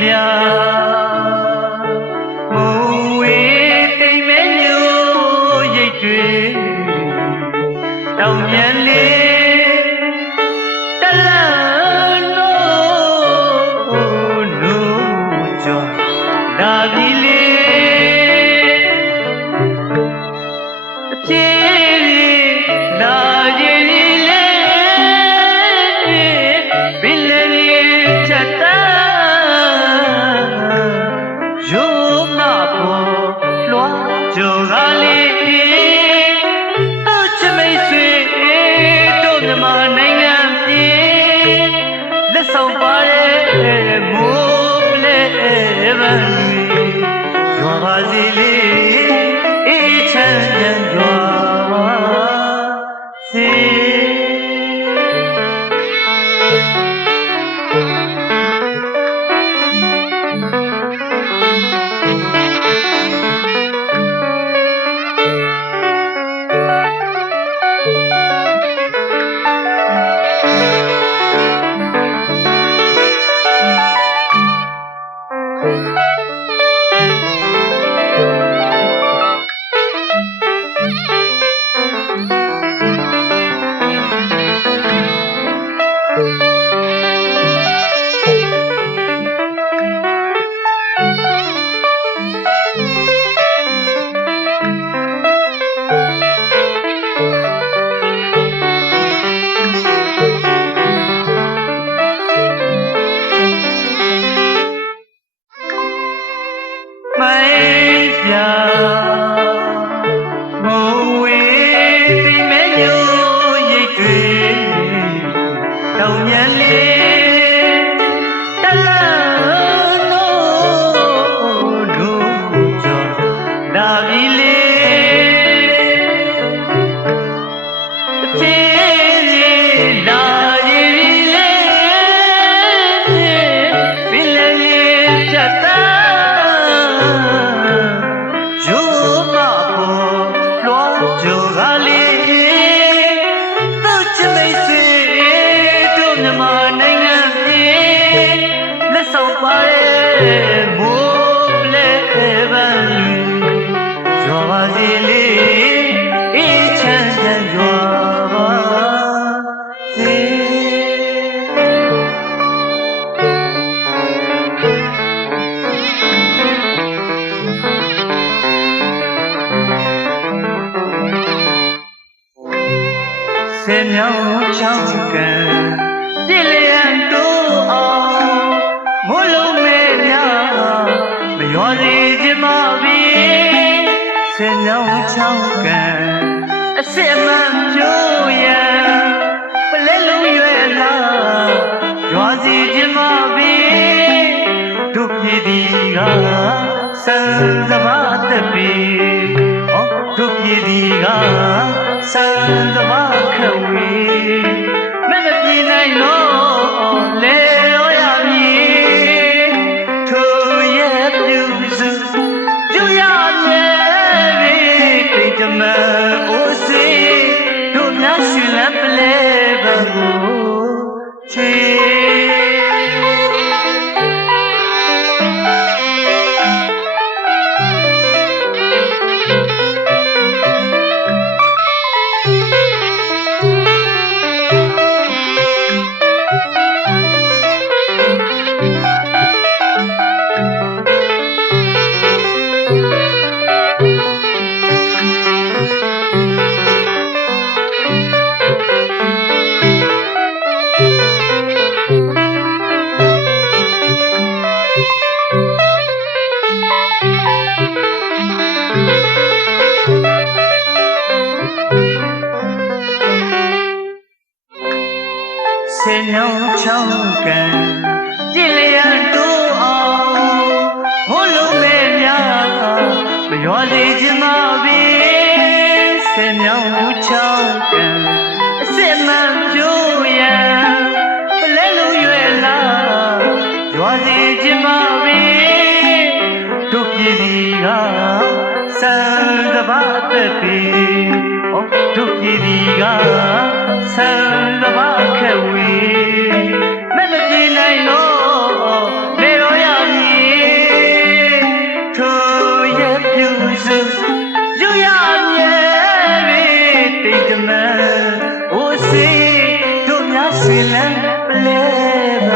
မြာမုံဝေတိမ်မဲညိုရိတ်တွေတောင်မြန်လေး စီမို ရွာပါစီလေးအေးချမ်းချမ်းရွာပါစီဆင်မြောင်းချောင်းကံပြည့်လျံတိုးအောင်မိုးလုံးမဲများမရွာစီခြင်းမဘီ ဆင်မြောင်းချောင်းကံအစစ်အမှန်ပြိုးရန်ပလဲလုံးရွယ်လာရွာစီခြင်းမဘီတို့ပြည်ဒီကစံစဘာတပီဟောတို့ပြည်ဒီကစံသမားခဝေမမပြည်နိုင်တော့လေရော တိတ်တမအိုစီ များရှင်လန်းပလဲဘကိုချေဆင်ညောင်းချောင်းကံပြည့်လျံတိုးအောင်ဘုလုံးမဲများမရွာစီခြင်းမဘီဆင်ညောင်းချောင်းကံအစစ်မှန်ပြိုးရန်ပလဲလုံးရွယ်လာရွာစီခြင်းမဘီတို့ပြည်စီကစံသဘာတပီဟောတို့ပြည်စီကစံသဘာခက်ဝေ é